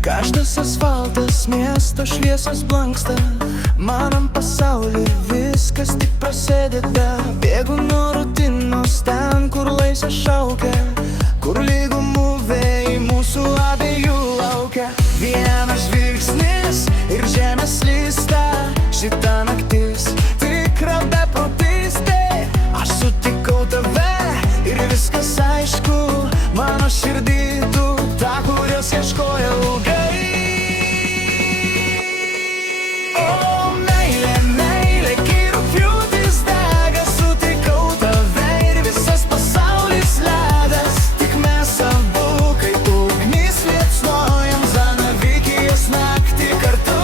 Karštas asfaltas, miesto šviesos blanksta. Manam pasauly viskas tik prasideda. Bėgu nuo rutinos ten, kur laisvė šaukia, kur lygumų vėjai mūsų abiejų laukia. Vienas žvilgsnis ir žemė slysta. Šita naktis tikra beprotystė. Aš sutikau tave ir viskas aišku. Mano širdį tu tą, kurios ieškojau ilgai. O meilė, meilė, kai rugpjūtis dega, sutikau tave ir visas pasaulis ledas. Tik mes abu kaip ugnis liepsnojam, zanavykijas naktį kartu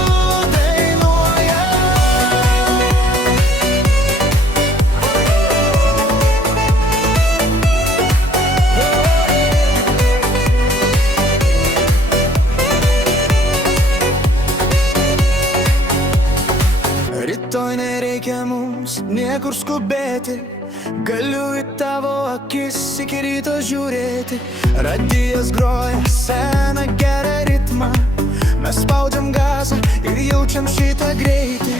rytoj nereikia mums niekur skubėti. Galiu į tavo akis iki ryto žiūrėti. Radijas groja seną gerą ritmą. Mes spaudžiam gazą ir jaučiam šitą greitį.